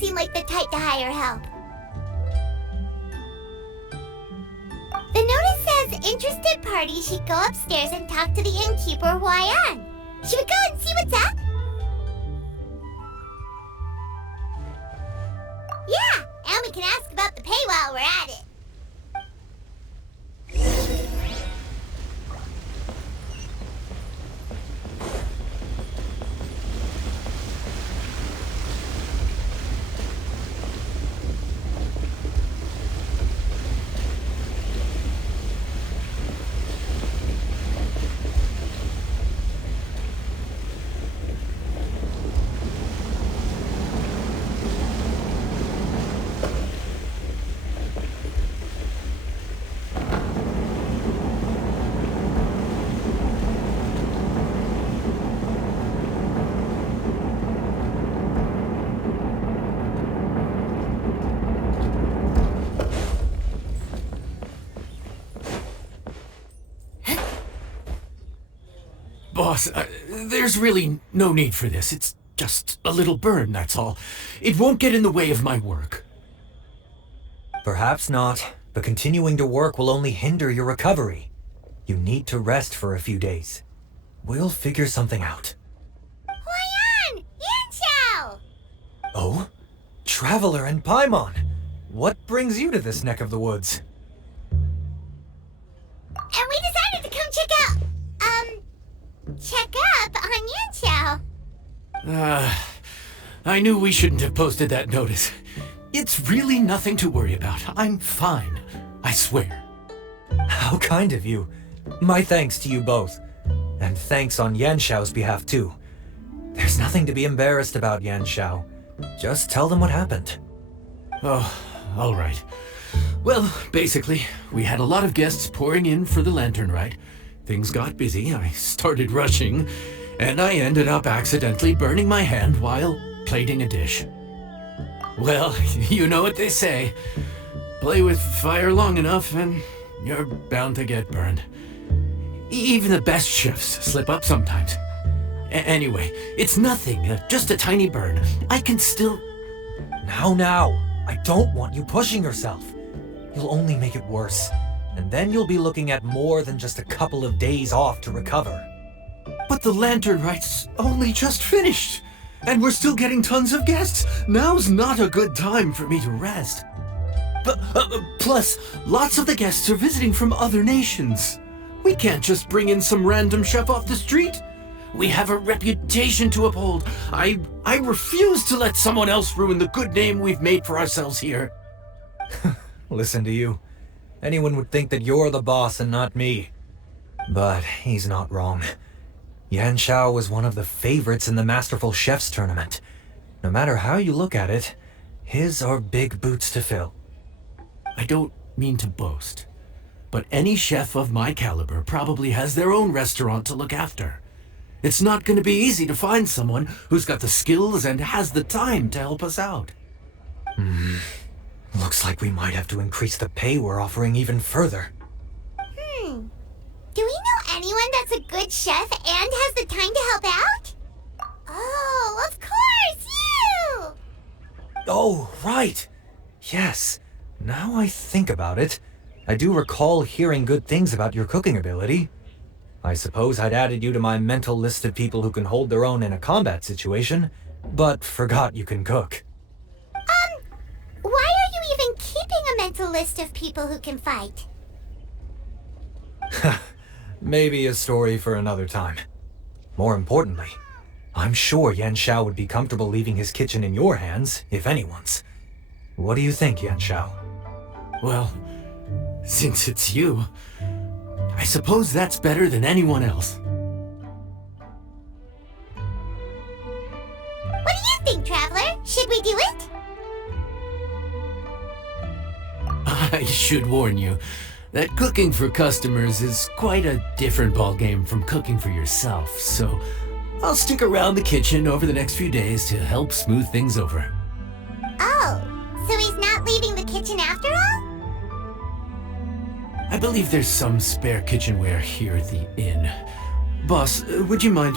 seem like the type to hire help. The notice says interested parties should go upstairs and talk to the innkeeper Haui'an. Should we go and see what's up? Yeah, and we can ask about the pay while we're at it. Boss, there's really no need for this. It's just a little burn, that's all. It won't get in the way of my work. Perhaps not, but continuing to work will only hinder your recovery. You need to rest for a few days. We'll figure something out. Haui'an! Yanxiao! Oh? Traveler and Paimon! What brings you to this neck of the woods? And we decided to come check up on Yanxiao. I knew we shouldn't have posted that notice. It's really nothing to worry about. I'm fine. I swear. How kind of you. My thanks to you both. And thanks on Yanxiao's behalf too. There's nothing to be embarrassed about, Yanxiao. Just tell them what happened. Oh, all right. Well, basically, we had a lot of guests pouring in for the lantern ride. Things got busy, I started rushing, and I ended up accidentally burning my hand while plating a dish. Well, you know what they say. Play with fire long enough and you're bound to get burned. Even the best chefs slip up sometimes. Anyway, it's nothing, just a tiny burn. I can still... Now, I don't want you pushing yourself. You'll only make it worse. And then you'll be looking at more than just a couple of days off to recover. But the lantern ride's only just finished. And we're still getting tons of guests. Now's not a good time for me to rest. But, plus, lots of the guests are visiting from other nations. We can't just bring in some random chef off the street. We have a reputation to uphold. I refuse to let someone else ruin the good name we've made for ourselves here. Listen to you. Anyone would think that you're the boss and not me. But he's not wrong. Yanxiao was one of the favorites in the Masterful Chefs tournament. No matter how you look at it, his are big boots to fill. I don't mean to boast, but any chef of my caliber probably has their own restaurant to look after. It's not going to be easy to find someone who's got the skills and has the time to help us out. Looks like we might have to increase the pay we're offering even further. Do we know anyone that's a good chef and has the time to help out? Oh, of course, you! Oh, right. Yes. Now I think about it, I do recall hearing good things about your cooking ability. I suppose I'd added you to my mental list of people who can hold their own in a combat situation, but forgot you can cook. Why are you even keeping a mental list of people who can fight? Maybe a story for another time. More importantly, I'm sure Yanxiao would be comfortable leaving his kitchen in your hands, if anyone's. What do you think, Yanxiao? Well, since it's you, I suppose that's better than anyone else. What do you think, Traveler? Should we do it? I should warn you that cooking for customers is quite a different ballgame from cooking for yourself, so I'll stick around the kitchen over the next few days to help smooth things over. Oh, so he's not leaving the kitchen after all? I believe there's some spare kitchenware here at the inn. Boss, would you mind?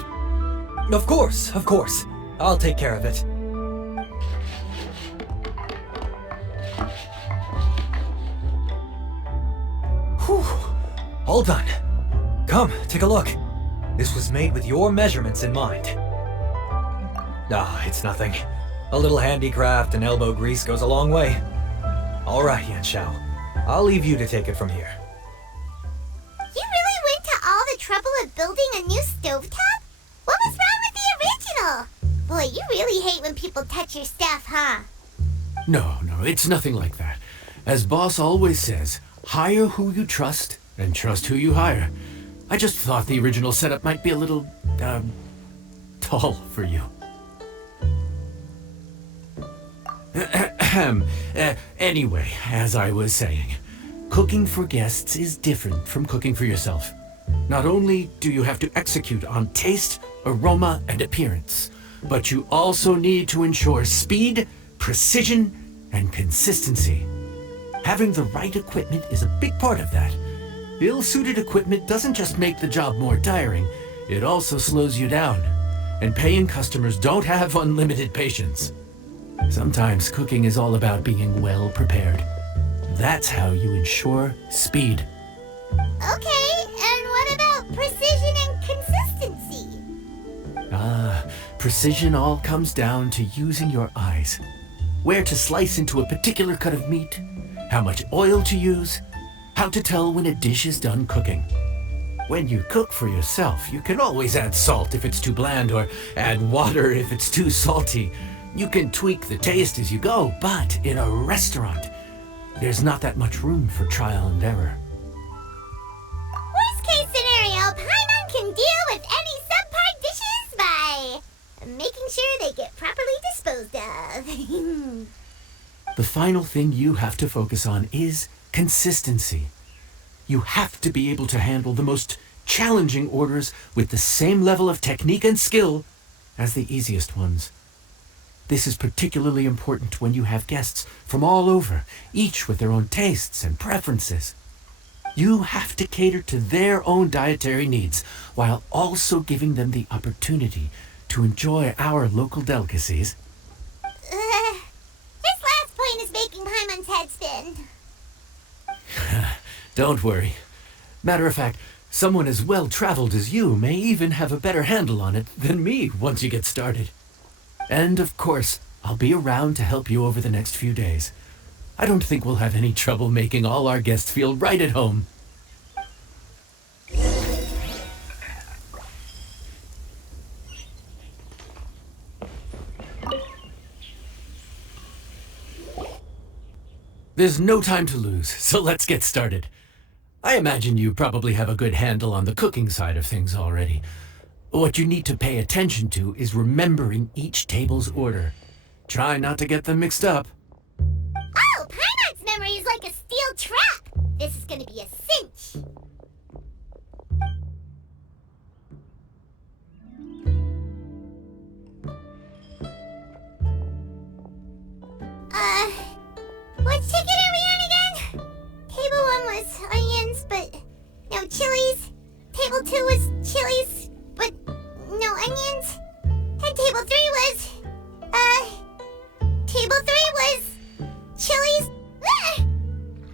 Of course. I'll take care of it. Whew. All done. Come, take a look. This was made with your measurements in mind. Ah, it's nothing. A little handicraft and elbow grease goes a long way. All right, Yanxiao. I'll leave you to take it from here. You really went to all the trouble of building a new stovetop? What was wrong with the original? Boy, you really hate when people touch your stuff, huh? No, it's nothing like that. As boss always says, hire who you trust and trust who you hire. I just thought the original setup might be a little, tall for you. Anyway, as I was saying, cooking for guests is different from cooking for yourself. Not only do you have to execute on taste, aroma, and appearance, but you also need to ensure speed, precision, and consistency. Having the right equipment is a big part of that. Ill-suited equipment doesn't just make the job more tiring, it also slows you down. And paying customers don't have unlimited patience. Sometimes cooking is all about being well prepared. That's how you ensure speed. Okay, and what about precision and consistency? Precision all comes down to using your eyes. Where to slice into a particular cut of meat, how much oil to use, how to tell when a dish is done cooking. When you cook for yourself, you can always add salt if it's too bland or add water if it's too salty. You can tweak the taste as you go, but in a restaurant, there's not that much room for trial and error. Worst case scenario, Paimon can deal with any subpar dishes by making sure they get properly disposed of. The final thing you have to focus on is consistency. You have to be able to handle the most challenging orders with the same level of technique and skill as the easiest ones. This is particularly important when you have guests from all over, each with their own tastes and preferences. You have to cater to their own dietary needs while also giving them the opportunity to enjoy our local delicacies. This last point is making Paimon's head spin. Don't worry. Matter of fact, someone as well-traveled as you may even have a better handle on it than me once you get started. And of course, I'll be around to help you over the next few days. I don't think we'll have any trouble making all our guests feel right at home. There's no time to lose, so let's get started. I imagine you probably have a good handle on the cooking side of things already. What you need to pay attention to is remembering each table's order. Try not to get them mixed up. Oh, Paimon's memory is like a steel trap. This is gonna be a cinch. What ticket are we on again? Table 1 was onions, but no chilies. Table 2 was chilies, but no onions. And table 3 was, chilies.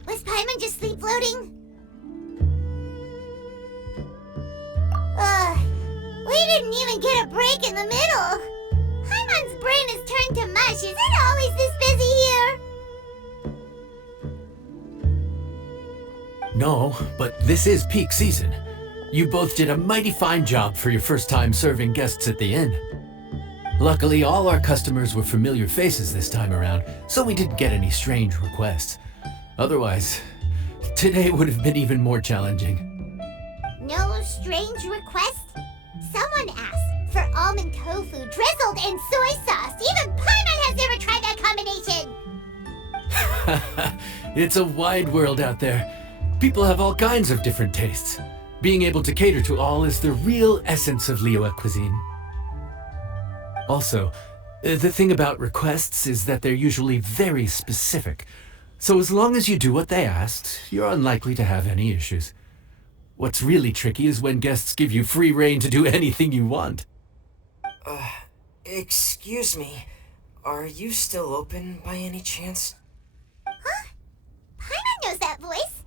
Was Paimon just sleep floating? We didn't even get a break in the middle. Paimon's brain is turned to mush. Is it always this busy here? No, but this is peak season. You both did a mighty fine job for your first time serving guests at the inn. Luckily, all our customers were familiar faces this time around, so we didn't get any strange requests. Otherwise, today would have been even more challenging. No strange request? Someone asked for almond tofu drizzled in soy sauce. Even Paimon has never tried that combination. It's a wide world out there. People have all kinds of different tastes. Being able to cater to all is the real essence of Liyue cuisine. Also, the thing about requests is that they're usually very specific. So as long as you do what they asked, you're unlikely to have any issues. What's really tricky is when guests give you free rein to do anything you want. Excuse me. Are you still open by any chance? Huh? Paimon knows that voice.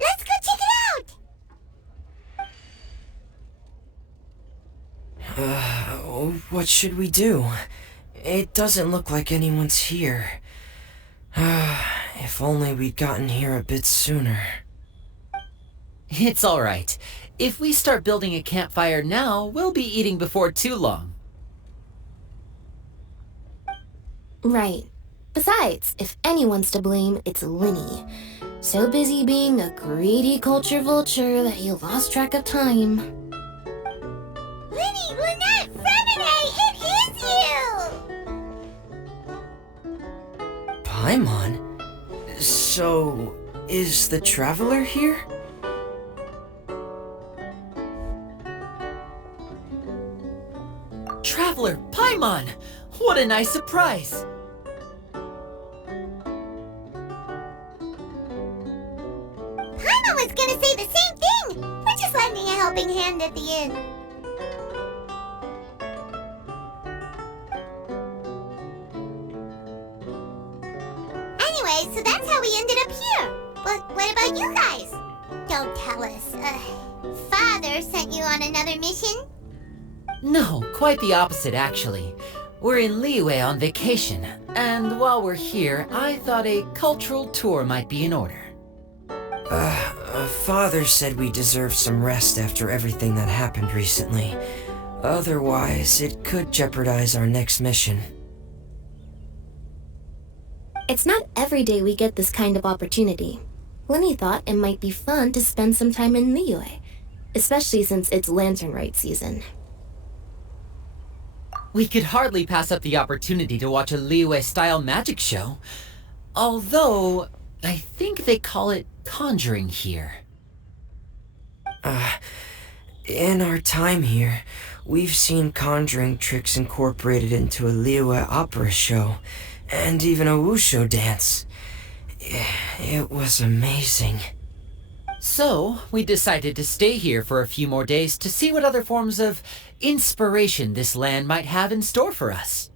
Let's go check it What should we do? It doesn't look like anyone's here. If only we'd gotten here a bit sooner. It's alright. If we start building a campfire now, we'll be eating before too long. Right. Besides, if anyone's to blame, it's Lyney. So busy being a greedy culture vulture that he lost track of time. Lyney, Lynette, Fréminet, it is you! Paimon? So, is the Traveler here? Traveler, Paimon! What a nice surprise! Paimon was gonna say the same thing! We're just lending a helping hand at the end. Anyway, so that's how we ended up here. But what about you guys? Don't tell us. Father sent you on another mission? No, quite the opposite actually. We're in Liyue on vacation, and while we're here, I thought a cultural tour might be in order. Father said we deserve some rest after everything that happened recently. Otherwise, it could jeopardize our next mission. It's not every day we get this kind of opportunity. Lyney thought it might be fun to spend some time in Liyue, especially since it's Lantern Rite season. We could hardly pass up the opportunity to watch a Liyue-style magic show. Although, I think they call it conjuring here. In our time here, we've seen conjuring tricks incorporated into a Liyue opera show, and even a wushu dance. It was amazing. So, we decided to stay here for a few more days to see what other forms of inspiration this land might have in store for us.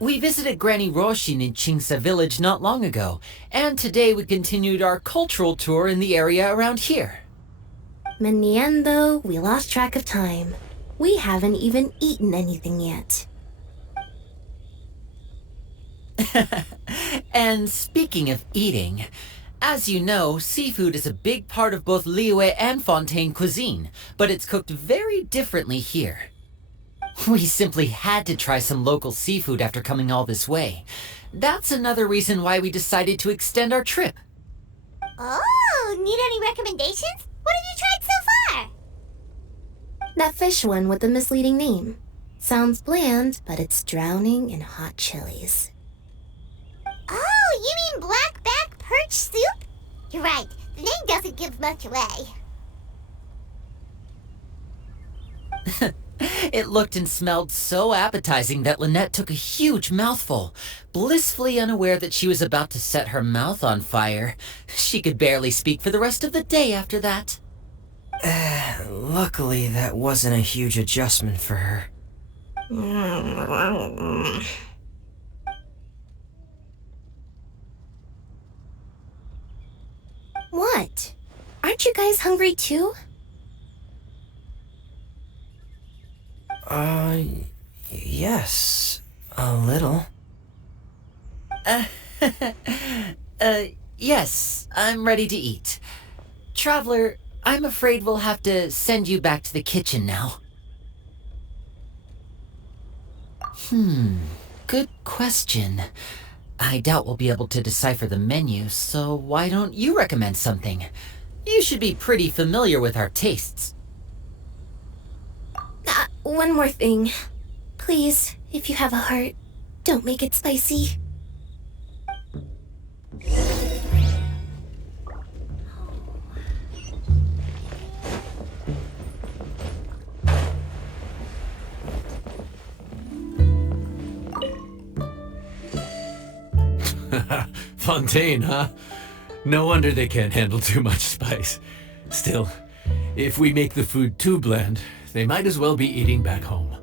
We visited Granny Roshin in Chingsa village not long ago, and today we continued our cultural tour in the area around here. Meniendo, we lost track of time. We haven't even eaten anything yet. And speaking of eating, as you know, seafood is a big part of both Liyue and Fontaine cuisine, but it's cooked very differently here. We simply had to try some local seafood after coming all this way. That's another reason why we decided to extend our trip. Oh, need any recommendations? What have you tried so far? That fish one with the misleading name. Sounds bland, but it's drowning in hot chilies. Oh, you mean blackback perch soup? You're right, the name doesn't give much away. It looked and smelled so appetizing that Lynette took a huge mouthful, blissfully unaware that she was about to set her mouth on fire. She could barely speak for the rest of the day after that. Luckily, that wasn't a huge adjustment for her. What? Aren't you guys hungry too? Yes, a little. Yes, I'm ready to eat. Traveler, I'm afraid we'll have to send you back to the kitchen now. Good question. I doubt we'll be able to decipher the menu, so why don't you recommend something? You should be pretty familiar with our tastes. One more thing. Please, if you have a heart, don't make it spicy. Fontaine, huh? No wonder they can't handle too much spice. Still, if we make the food too bland, they might as well be eating back home.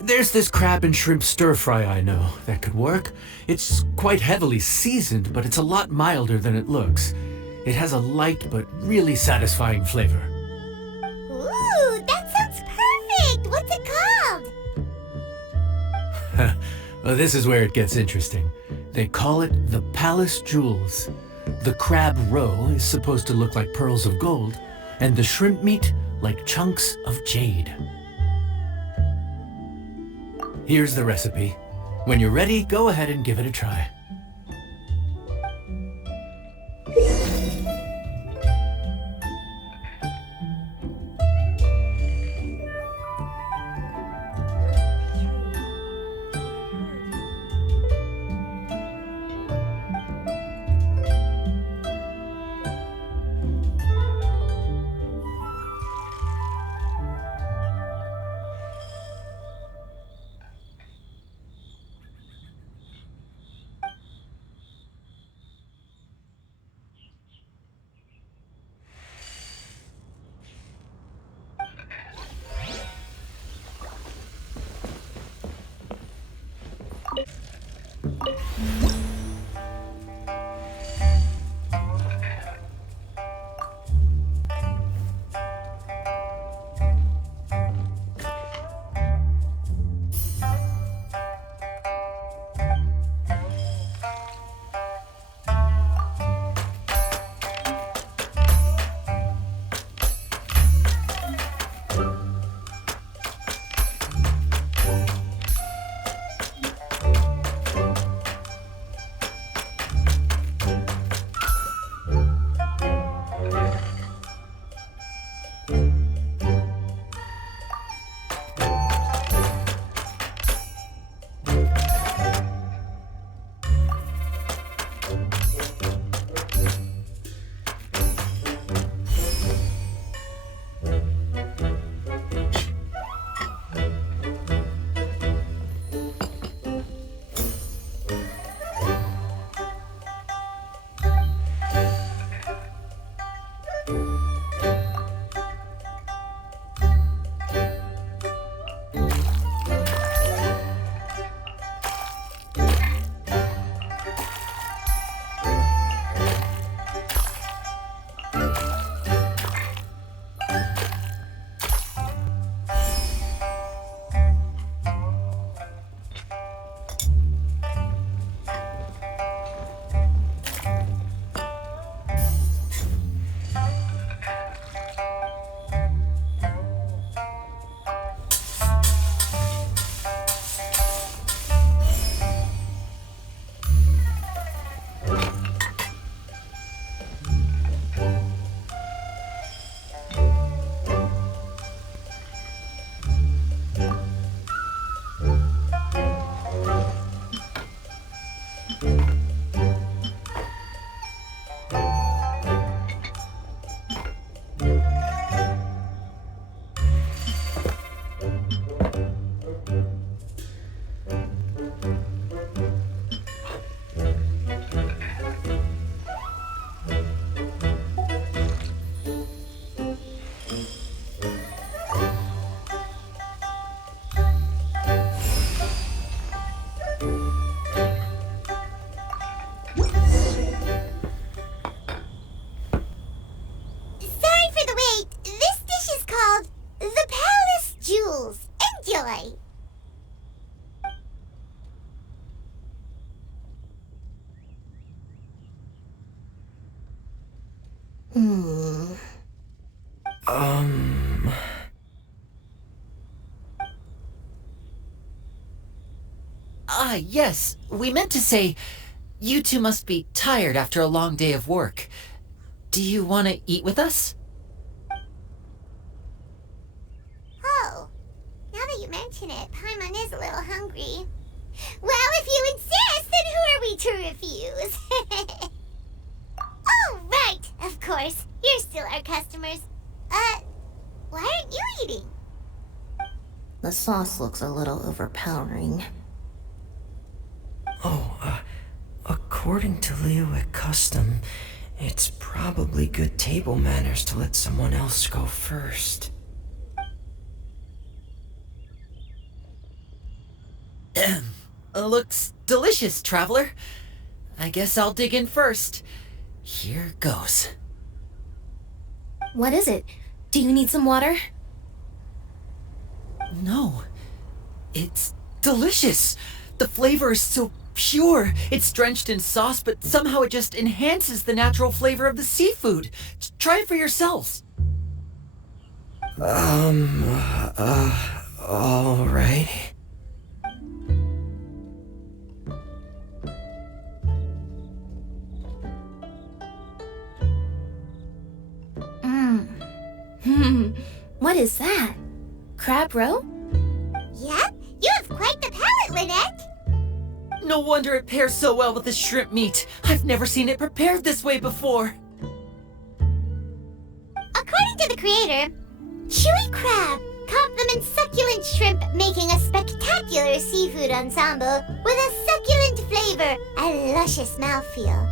There's this crab and shrimp stir-fry I know that could work. It's quite heavily seasoned, but it's a lot milder than it looks. It has a light but really satisfying flavor. Ooh, that sounds perfect! What's it called? Well, this is where it gets interesting. They call it the Palace Jewels. The crab roe is supposed to look like pearls of gold, and the shrimp meat like chunks of jade. Here's the recipe. When you're ready, go ahead and give it a try. Yes, we meant to say, you two must be tired after a long day of work. Do you want to eat with us? Oh, now that you mention it, Paimon is a little hungry. Well, if you insist, then who are we to refuse? Oh, right, of course. You're still our customers. Why aren't you eating? The sauce looks a little overpowering. According to Liyue custom, it's probably good table manners to let someone else go first. Looks delicious, traveler. I guess I'll dig in first. Here goes. What is it? Do you need some water? No. It's delicious. The flavor is so pure. It's drenched in sauce, but somehow it just enhances the natural flavor of the seafood. Try it for yourselves. All right. What is that? Crab roe? Yep, you have quite the palate, Lynette. No wonder it pairs so well with the shrimp meat. I've never seen it prepared this way before. According to the creator, chewy crab complements succulent shrimp, making a spectacular seafood ensemble with a succulent flavor and luscious mouthfeel.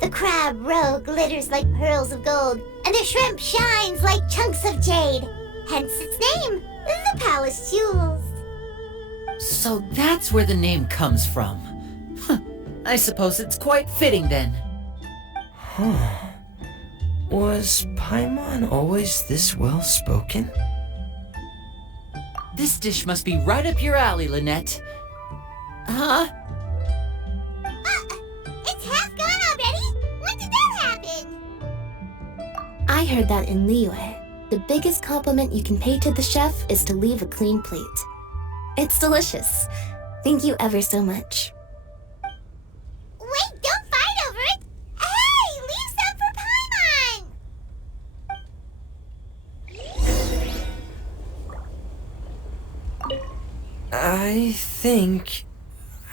The crab roe glitters like pearls of gold, and the shrimp shines like chunks of jade. Hence its name, the Palace Jewels. So that's where the name comes from. Huh. I suppose it's quite fitting then. Huh. Was Paimon always this well-spoken? This dish must be right up your alley, Lynette. Huh? It's half gone already? When did that happen? I heard that in Liyue, the biggest compliment you can pay to the chef is to leave a clean plate. It's delicious. Thank you ever so much. Wait, don't fight over it! Hey, leave some for Paimon! I think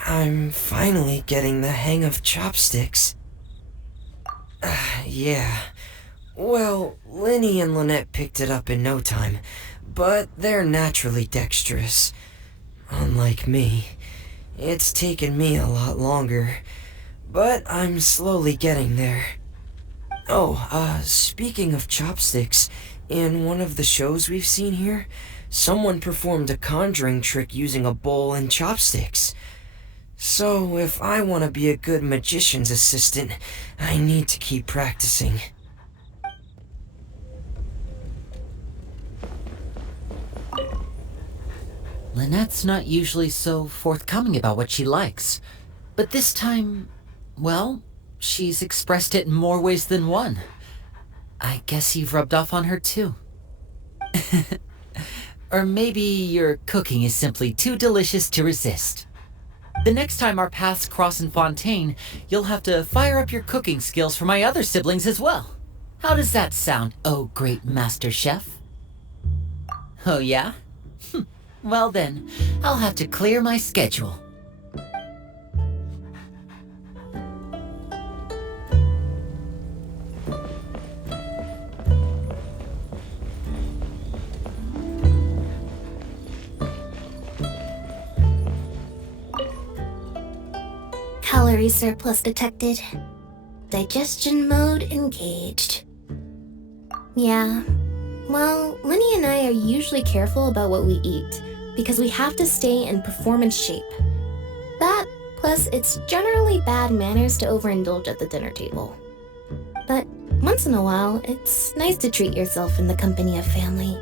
I'm finally getting the hang of chopsticks. Yeah. Well, Lyney and Lynette picked it up in no time, but they're naturally dexterous. Unlike me, it's taken me a lot longer, but I'm slowly getting there. Oh, speaking of chopsticks, in one of the shows we've seen here, someone performed a conjuring trick using a bowl and chopsticks. So if I want to be a good magician's assistant, I need to keep practicing. Lynette's not usually so forthcoming about what she likes. But this time, well, she's expressed it in more ways than one. I guess you've rubbed off on her too. Or maybe your cooking is simply too delicious to resist. The next time our paths cross in Fontaine, you'll have to fire up your cooking skills for my other siblings as well. How does that sound, oh great master chef? Oh yeah? Well then, I'll have to clear my schedule. Calorie surplus detected. Digestion mode engaged. Yeah. Well, Lyney and I are usually careful about what we eat, because we have to stay in performance shape. That, plus it's generally bad manners to overindulge at the dinner table. But once in a while, it's nice to treat yourself in the company of family.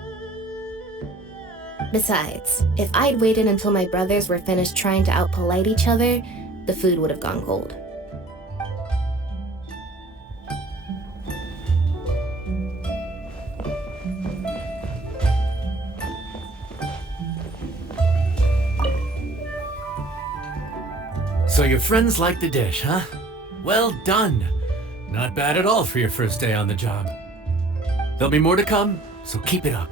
Besides, if I'd waited until my brothers were finished trying to out-polite each other, the food would have gone cold. So your friends like the dish, huh? Well done. Not bad at all for your first day on the job. There'll be more to come, so keep it up.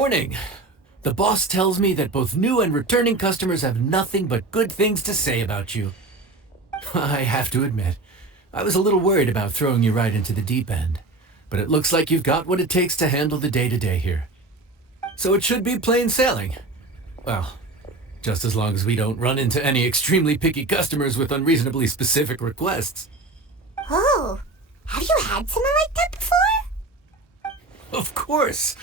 Morning. The boss tells me that both new and returning customers have nothing but good things to say about you. I have to admit, I was a little worried about throwing you right into the deep end, but it looks like you've got what it takes to handle the day-to-day here. So it should be plain sailing. Well, just as long as we don't run into any extremely picky customers with unreasonably specific requests. Oh, have you had someone like that before? Of course!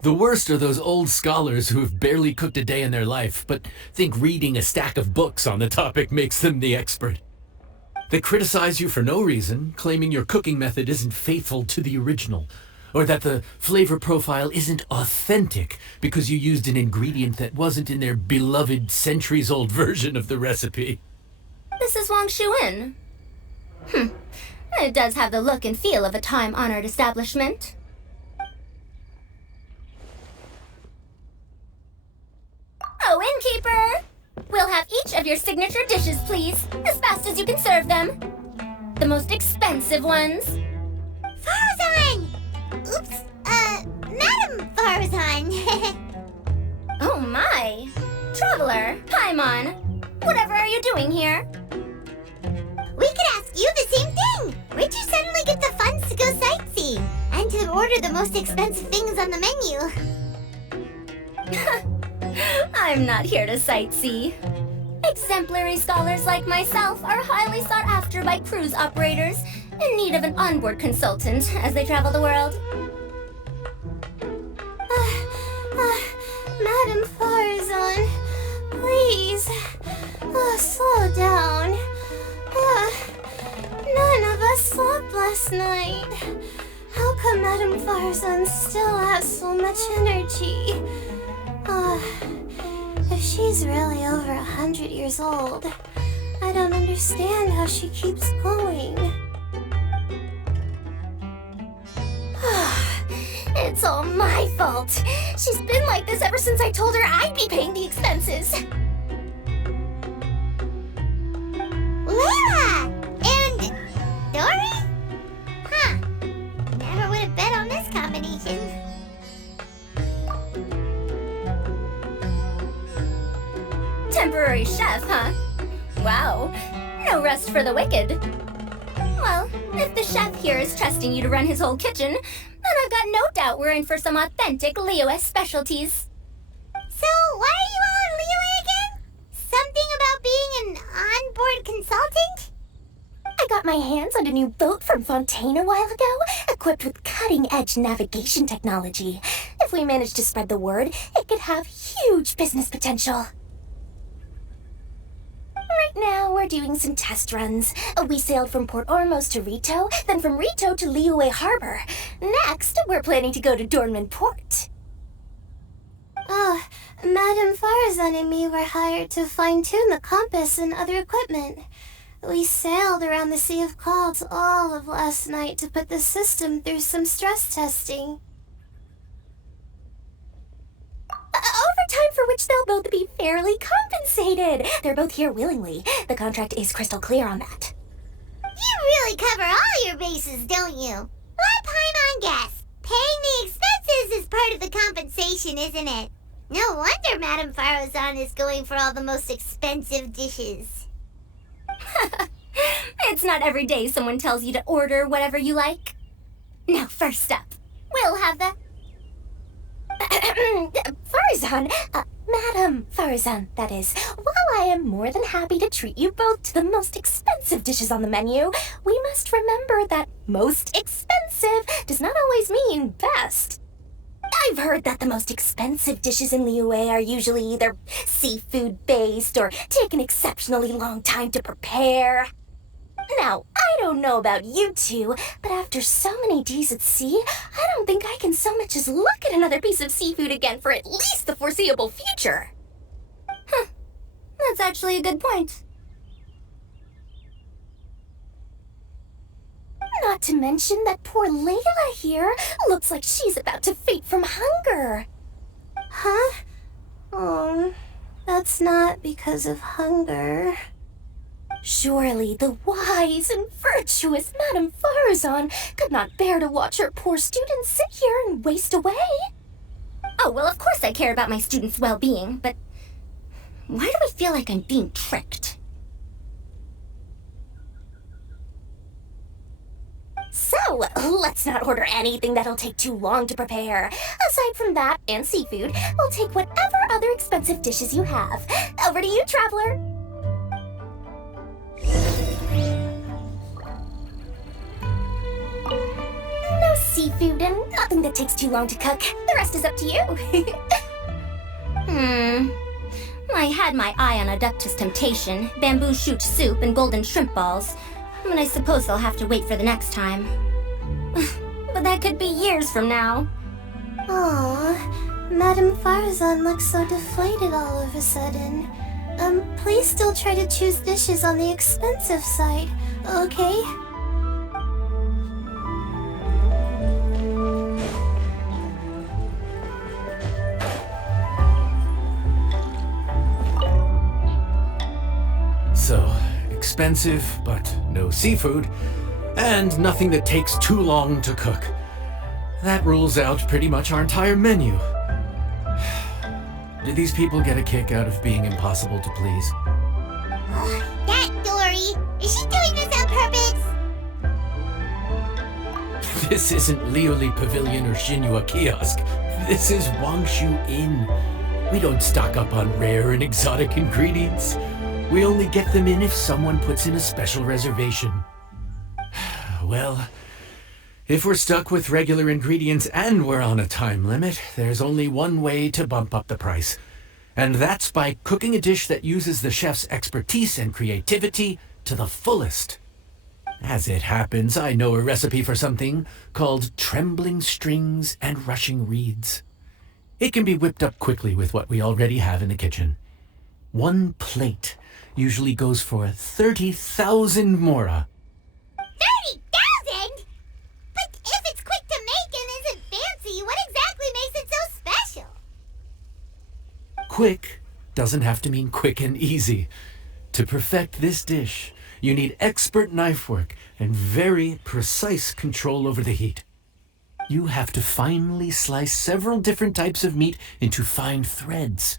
The worst are those old scholars who have barely cooked a day in their life, but think reading a stack of books on the topic makes them the expert. They criticize you for no reason, claiming your cooking method isn't faithful to the original, or that the flavor profile isn't authentic because you used an ingredient that wasn't in their beloved centuries-old version of the recipe. This is Wangshu. It does have the look and feel of a time-honored establishment. Oh, innkeeper! We'll have each of your signature dishes, please, as fast as you can serve them. The most expensive ones. Faruzan! Oops, Madam Faruzan. Oh my! Traveler, Paimon, whatever are you doing here? We could ask you the same thing! Where'd you suddenly get the funds to go sightseeing? And to order the most expensive things on the menu? I'm not here to sightsee. Exemplary scholars like myself are highly sought after by cruise operators in need of an onboard consultant as they travel the world. Madam Faruzan, please, slow down. None of us slept last night. How come Madam Faruzan still has so much energy? If she's really over 100 years old, I don't understand how she keeps going. It's all my fault. She's been like this ever since I told her I'd be paying the expenses. Layla! And Dori? Huh. Never would have bet on this combination. Temporary chef, huh? Wow. No rest for the wicked. Well, if the chef here is trusting you to run his whole kitchen, then I've got no doubt we're in for some authentic Liyue specialties. So, why are you all in Liyue again? Something about being an onboard consultant? I got my hands on a new boat from Fontaine a while ago, equipped with cutting-edge navigation technology. If we manage to spread the word, it could have huge business potential. Right now, we're doing some test runs. We sailed from Port Ormos to Rito, then from Rito to Liyue Harbor. Next, we're planning to go to Dornman Port. Oh, Madam Faruzan and me were hired to fine-tune the compass and other equipment. We sailed around the Sea of Clouds all of last night to put the system through some stress testing. Overtime for which they'll both be fairly compensated. They're both here willingly. The contract is crystal clear on that. You really cover all your bases, don't you? Let Paimon guess. Paying the expenses is part of the compensation, isn't it? No wonder Madam Faruzan is going for all the most expensive dishes. It's not every day someone tells you to order whatever you like. Now, first up, we'll have the... Faruzan, Madam Faruzan, that is. While I am more than happy to treat you both to the most expensive dishes on the menu, we must remember that most expensive does not always mean best. I've heard that the most expensive dishes in Liyue are usually either seafood-based or take an exceptionally long time to prepare. Now, I don't know about you two, but after so many days at sea, I don't think I can so much as look at another piece of seafood again for at least the foreseeable future. That's actually a good point. Not to mention that poor Layla here looks like she's about to faint from hunger. Huh? Oh, that's not because of hunger. Surely the wise and virtuous Madame Faruzan could not bear to watch her poor students sit here and waste away. Oh, well, of course I care about my students' well-being, but why do I feel like I'm being tricked? So, let's not order anything that'll take too long to prepare. Aside from that and seafood, we'll take whatever other expensive dishes you have. Over to you, traveler. No seafood and nothing that takes too long to cook. The rest is up to you. I had my eye on Adductus Temptation, bamboo shoot soup, and golden shrimp balls. But I suppose I'll have to wait for the next time. But that could be years from now. Aw, Madame Faruzan looks so deflated all of a sudden. Please still try to choose dishes on the expensive side, okay? So, expensive, but no seafood, and nothing that takes too long to cook. That rules out pretty much our entire menu. Do these people get a kick out of being impossible to please? That Dori! Is she doing this on purpose? This isn't Lioli Pavilion or Xinhua Kiosk. This is Wangshu Inn. We don't stock up on rare and exotic ingredients. We only get them in if someone puts in a special reservation. Well, if we're stuck with regular ingredients and we're on a time limit, there's only one way to bump up the price. And that's by cooking a dish that uses the chef's expertise and creativity to the fullest. As it happens, I know a recipe for something called trembling strings and rushing reeds. It can be whipped up quickly with what we already have in the kitchen. One plate usually goes for 30,000 mora. 30,000? But if it's quick to make and isn't fancy, what exactly makes it so special? Quick doesn't have to mean quick and easy. To perfect this dish, you need expert knife work and very precise control over the heat. You have to finely slice several different types of meat into fine threads,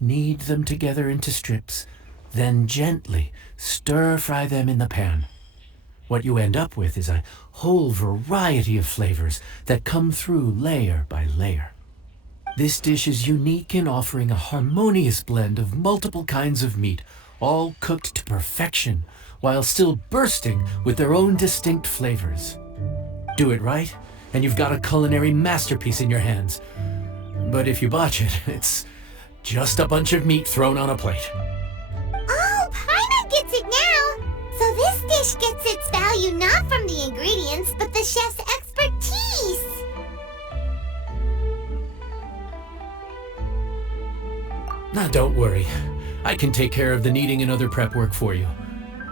knead them together into strips, then gently stir-fry them in the pan. What you end up with is a whole variety of flavors that come through layer by layer. This dish is unique in offering a harmonious blend of multiple kinds of meat, all cooked to perfection, while still bursting with their own distinct flavors. Do it right, and you've got a culinary masterpiece in your hands. But if you botch it, it's just a bunch of meat thrown on a plate. Oh, Paimon gets it now! So this dish gets its value not from the ingredients, but the chef's expertise! Now don't worry. I can take care of the kneading and other prep work for you.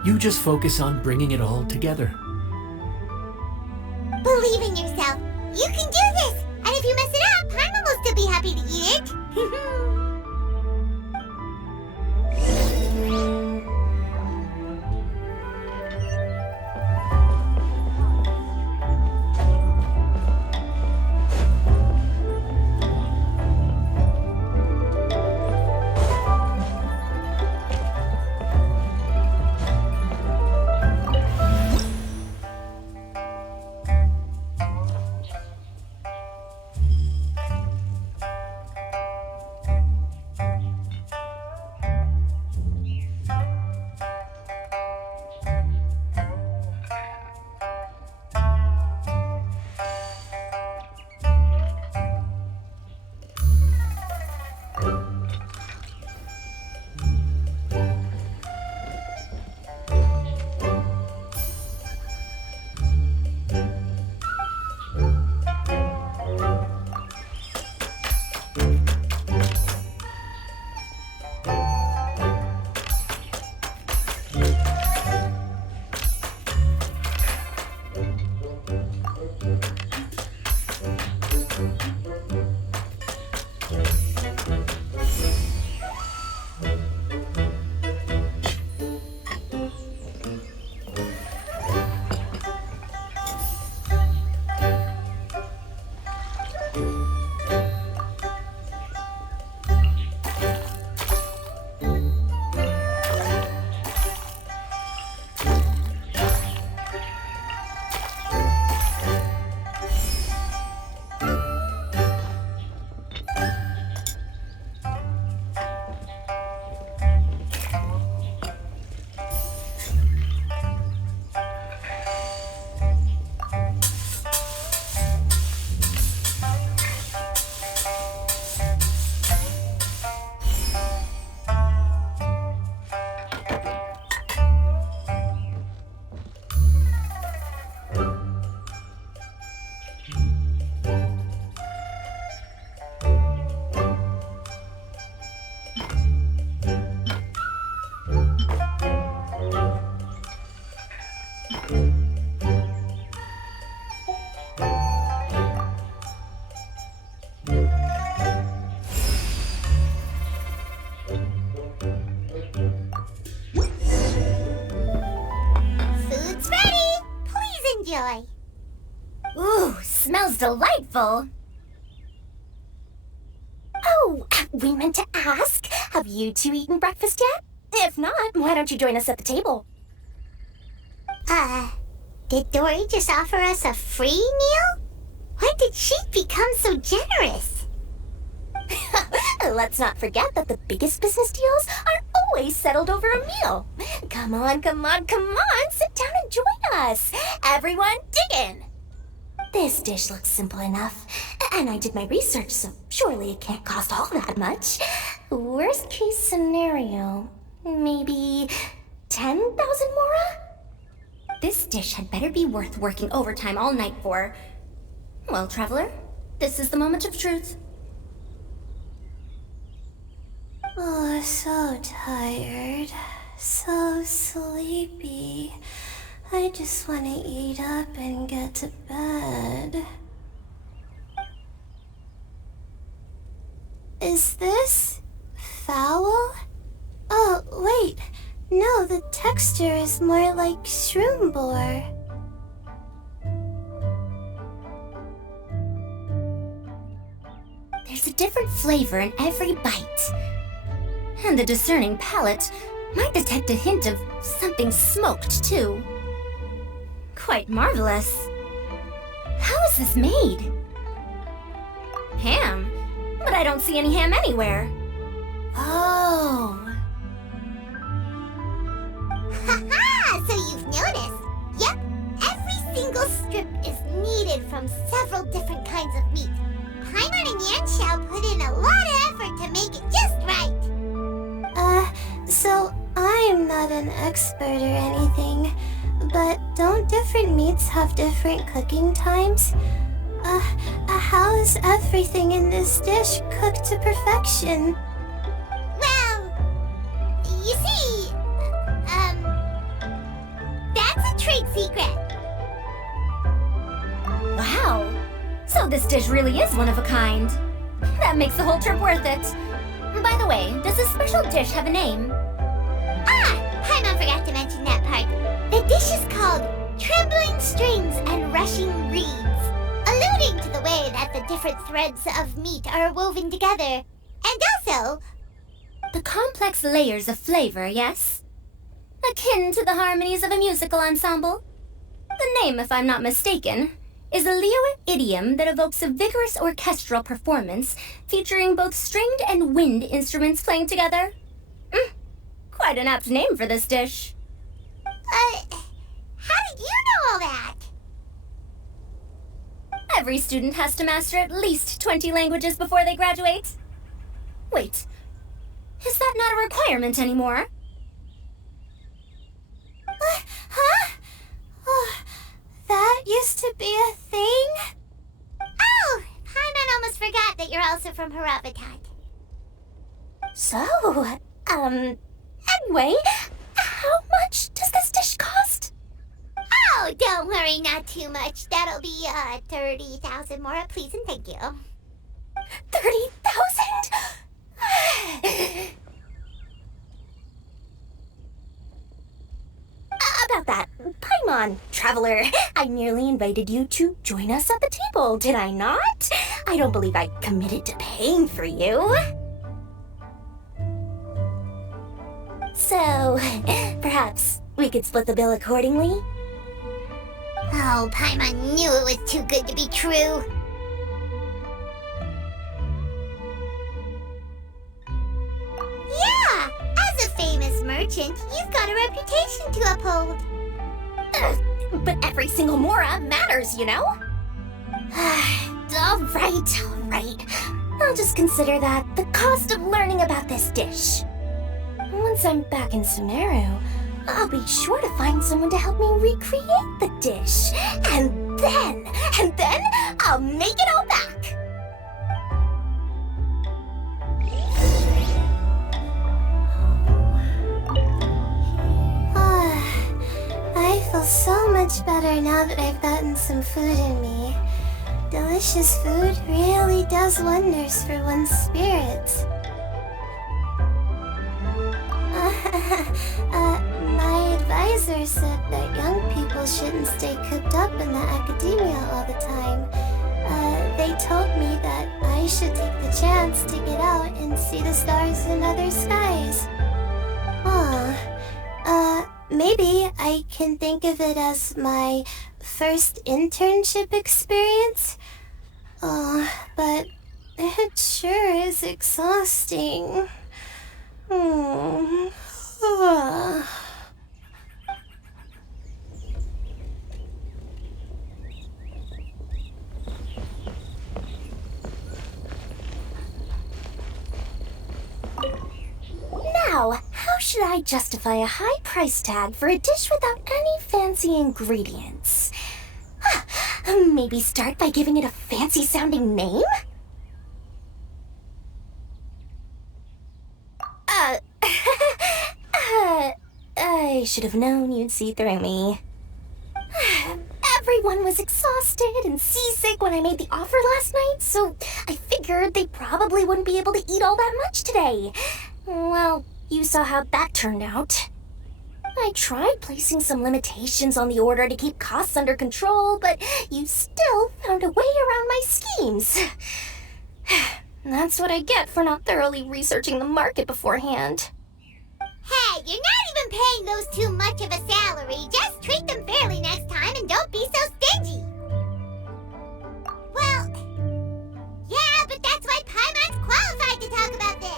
You just focus on bringing it all together. Believe in yourself. You can do this! And if you mess it up, Paimon will still be happy to eat it. smells delightful. Oh, we meant to ask, have you two eaten breakfast yet? If not, why don't you join us at the table? Did Dori just offer us a free meal? When did she become so generous? Let's not forget that the biggest business deals are always settled over a meal. Come on, come on, come on, sit down and join us. Everyone, dig in. This dish looks simple enough, and I did my research, so surely it can't cost all that much. Worst case scenario, maybe 10,000 mora? This dish had better be worth working overtime all night for. Well, traveler, this is the moment of truth. Oh, so tired. So sleepy. I just want to eat up and get to bed. Is this foul? Oh, wait. No, the texture is more like shroom boar. There's a different flavor in every bite. And the discerning palate might detect a hint of something smoked, too. Quite marvelous. How is this made? Ham? But I don't see any ham anywhere. Oh. Haha! So you've noticed? Yep, every single strip is kneaded from several different kinds of meat. Paimon and Yanxiao put in a lot of effort to make it just right. So I'm not an expert or anything, but don't different meats have different cooking times? How is everything in this dish cooked to perfection? Well, you see, that's a trade secret. Wow! So this dish really is one of a kind. That makes the whole trip worth it. By the way, does this special dish have a name? Paimon forgot to mention that part. The dish is called Trembling Strings and Rushing Reeds, alluding to the way that the different threads of meat are woven together. And also, The complex layers of flavor, yes? Akin to the harmonies of a musical ensemble? The name, if I'm not mistaken, is a Liyue idiom that evokes a vigorous orchestral performance featuring both stringed and wind instruments playing together. Quite an apt name for this dish. how did you know all that? Every student has to master at least 20 languages before they graduate. Wait, is that not a requirement anymore? Huh? Oh, that used to be a thing? Oh, Paimon almost forgot that you're also from Harabatat. So, anyway, how much does this dish cost? Oh, don't worry, not too much. That'll be, 30,000 more, please and thank you. 30,000? About that, Paimon, traveler, I merely invited you to join us at the table, did I not? I don't believe I committed to paying for you. So, perhaps we could split the bill accordingly? Oh, Paimon knew it was too good to be true. Yeah, as a famous merchant, you've got a reputation to uphold. But every single mora matters, you know? All right. I'll just consider that the cost of learning about this dish. Once I'm back in Sumeru, I'll be sure to find someone to help me recreate the dish. And then I'll make it all back. I feel so much better now that I've gotten some food in me. Delicious food really does wonders for one's spirits. My advisor said that young people shouldn't stay cooped up in the academia all the time. I should take the chance to get out and see the stars in other skies. Maybe I can think of it as my first internship experience. But it sure is exhausting. Now, how should I justify a high price tag for a dish without any fancy ingredients? Maybe start by giving it a fancy-sounding name? I should have known you'd see through me. Everyone was exhausted and seasick when I made the offer last night, so I figured they probably wouldn't be able to eat all that much today. Well, you saw how that turned out. I tried placing some limitations on the order to keep costs under control, but you still found a way around my schemes. That's what I get for not thoroughly researching the market beforehand. Hey, you're not even paying those too much of a salary. Just treat them fairly next time and don't be so stingy. Well, yeah, but that's why Paimon's qualified to talk about this.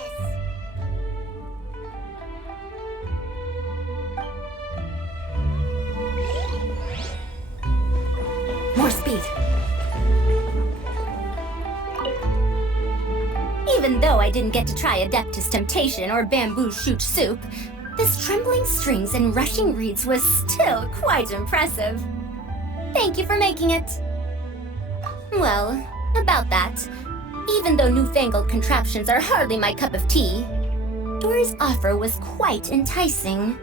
More speed. Even though I didn't get to try Adeptus Temptation or Bamboo Shoot Soup, this trembling strings and rushing reeds was still quite impressive. Thank you for making it. Well, about that, even though newfangled contraptions are hardly my cup of tea, Dori's offer was quite enticing.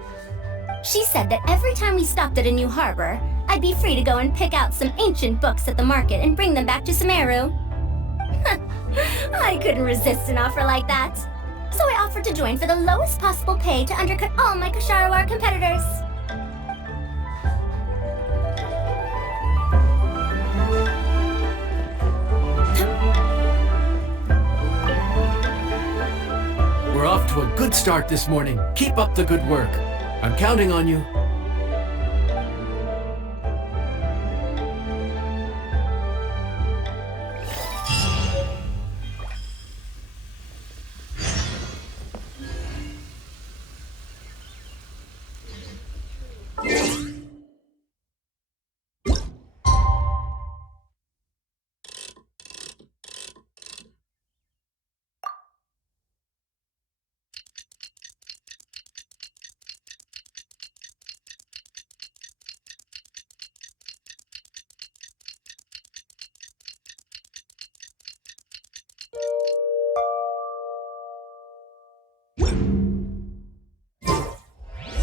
She said that every time we stopped at a new harbor, I'd be free to go and pick out some ancient books at the market and bring them back to Sumeru. I couldn't resist an offer like that. So I offered to join for the lowest possible pay to undercut all my Kasharawar competitors. We're off to a good start this morning. Keep up the good work. I'm counting on you.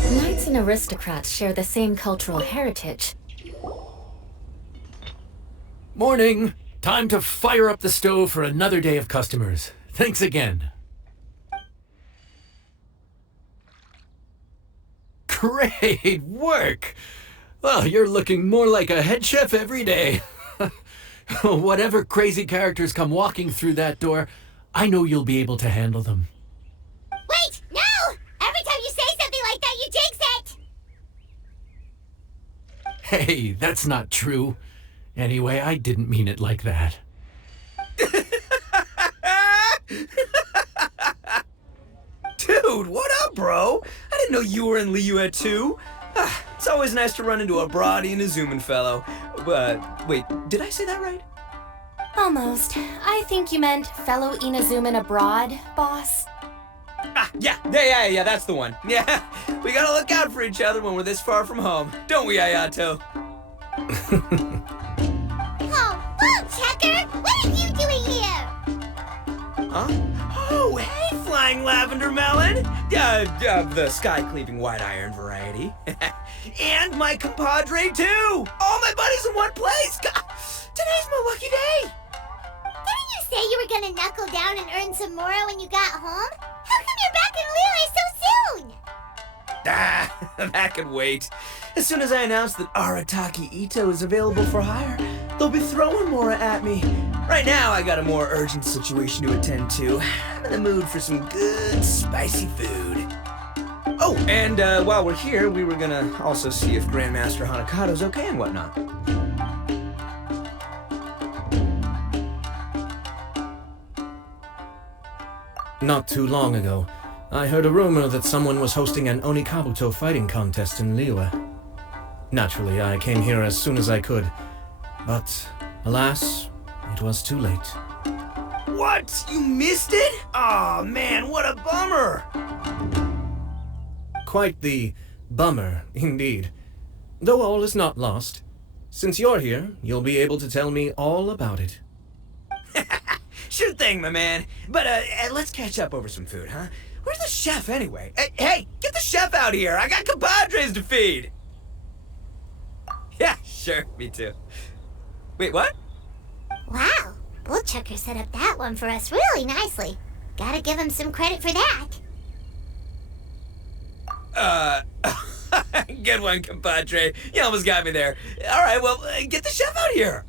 Knights and aristocrats share the same cultural heritage. Morning! Time to fire up the stove for another day of customers. Thanks again. Great work! Well, you're looking more like a head chef every day. Whatever crazy characters come walking through that door, I know you'll be able to handle them. Wait, no! Every time you say something like that, you jinx it! Hey, that's not true. Anyway, I didn't mean it like that. Dude, what up, bro? I didn't know you were in Liyue too. It's always nice to run into a Brody and a Zoomin fellow. Wait, did I say that right? Almost. I think you meant fellow Inazuman abroad, boss. Yeah, that's the one. Yeah, we gotta look out for each other when we're this far from home. Don't we, Ayato? Oh, look, Checker! What are you doing here? Huh? Oh, hey, Flying Lavender Melon! The sky-cleaving white iron variety. And my compadre, too! All my buddies in one place! God, today's my lucky day! Didn't you say you were gonna knuckle down and earn some more when you got home? How come you're back in Liyue so soon? That could wait. As soon as I announce that Arataki Ito is available for hire, they'll be throwing Mora at me. Right now, I got a more urgent situation to attend to. I'm in the mood for some good, spicy food. Oh, and while we're here, we were gonna also see if Grandmaster Hanakado's okay and whatnot. Not too long ago, I heard a rumor that someone was hosting an Onikabuto fighting contest in Liyue. Naturally, I came here as soon as I could, but alas, it was too late. What? You missed it? Aw, man, what a bummer! Quite the bummer, indeed. Though all is not lost. Since you're here, you'll be able to tell me all about it. Sure thing, my man. But let's catch up over some food, huh? Where's the chef, anyway? Hey, get the chef out here! I got compadres to feed! Yeah, sure, me too. Wait, what? Wow, Bullchucker set up that one for us really nicely. Gotta give him some credit for that. Good one, compadre. You almost got me there. All right, well, get the chef out here.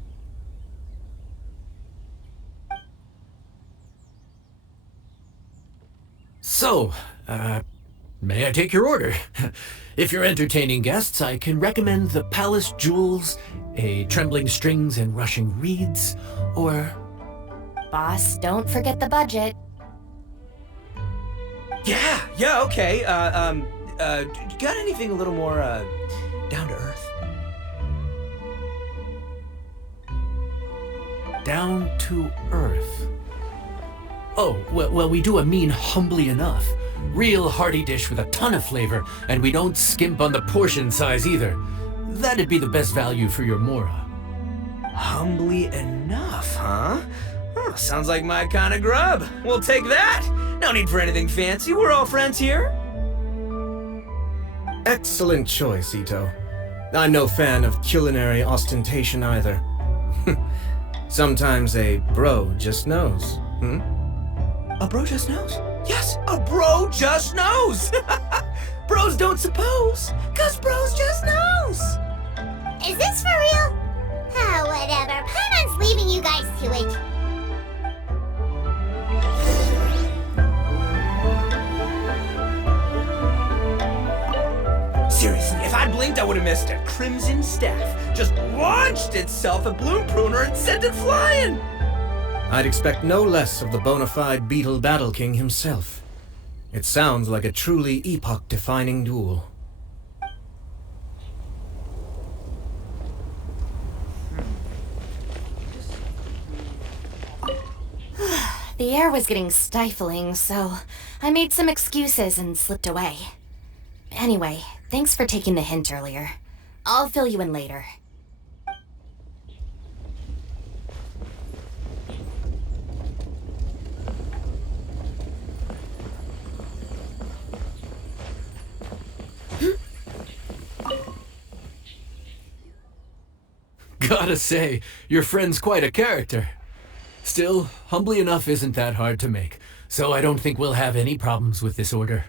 So, may I take your order? If you're entertaining guests, I can recommend the palace jewels, a trembling strings and rushing reeds, or... Boss, don't forget the budget. Yeah, okay. Got anything a little more, down to earth? Down to earth. Oh, well, we do a mean humbly enough. Real hearty dish with a ton of flavor, and we don't skimp on the portion size either. That'd be the best value for your mora. Humbly enough, huh? Oh, sounds like my kind of grub. We'll take that. No need for anything fancy. We're all friends here. Excellent choice, Ito. I'm no fan of culinary ostentation either. Sometimes a bro just knows, hmm? A bro just knows? Yes, a bro just knows! Bros don't suppose, 'cause bros just knows! Is this for real? Oh, whatever. Paimon's leaving you guys to it. Seriously, if I blinked, I would have missed it. Crimson Staff just launched itself at Bloom Pruner and sent it flying! I'd expect no less of the bona fide Beetle Battle King himself. It sounds like a truly epoch-defining duel. The air was getting stifling, so I made some excuses and slipped away. Anyway, thanks for taking the hint earlier. I'll fill you in later. Gotta say, your friend's quite a character. Still, humbly enough isn't that hard to make, so I don't think we'll have any problems with this order.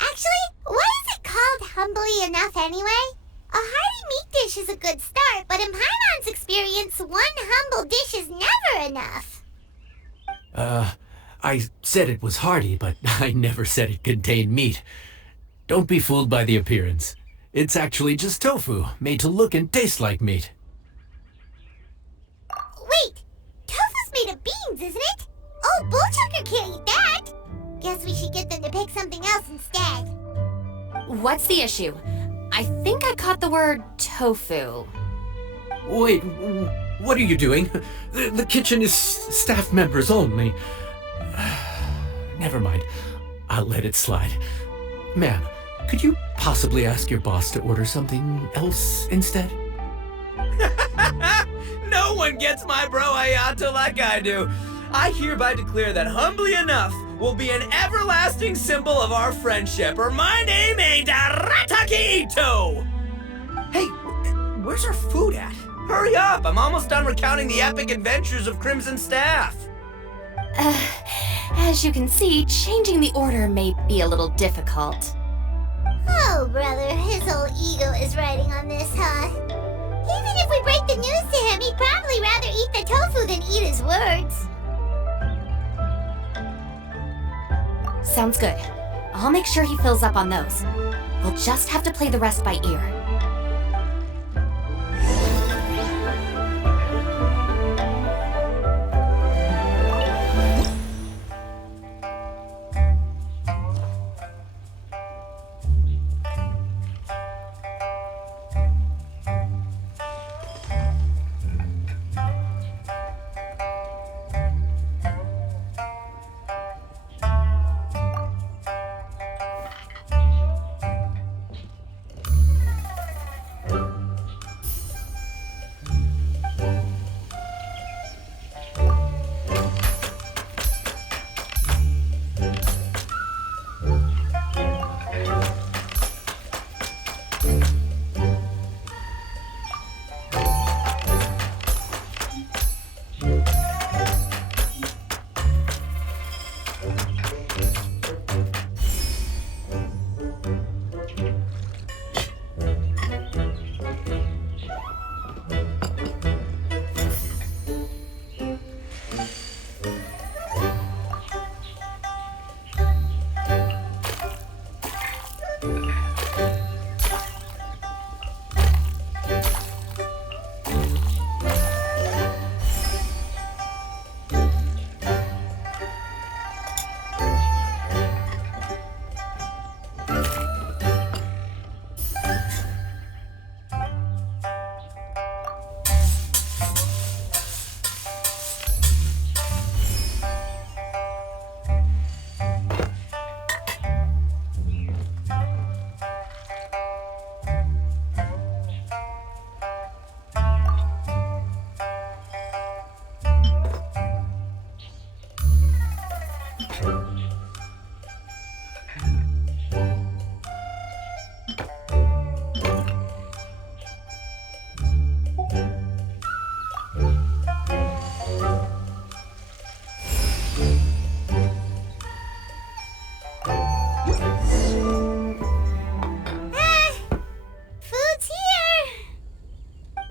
Actually, why is it called humbly enough anyway? A hearty meat dish is a good start, but in Paimon's experience, one humble dish is never enough. I said it was hearty, but I never said it contained meat. Don't be fooled by the appearance. It's actually just tofu, made to look and taste like meat. Wait, tofu's made of beans, isn't it? Oh, Bullchucker can't eat that. Guess we should get them to pick something else instead. What's the issue? I think I caught the word tofu. Wait, what are you doing? The kitchen is staff members only. Never mind. I'll let it slide. Ma'am, could you possibly ask your boss to order something else instead? No one gets my bro Hayato like I do. I hereby declare that humbly enough will be an everlasting symbol of our friendship, or my name ain't Arataki Ito! Hey, where's our food at? Hurry up, I'm almost done recounting the epic adventures of Crimson Staff. As you can see, changing the order may be a little difficult. Oh, brother, his whole ego is riding on this, huh? Even if we I break the news to him, he'd probably rather eat the tofu than eat his words. Sounds good. I'll make sure he fills up on those. We'll just have to play the rest by ear.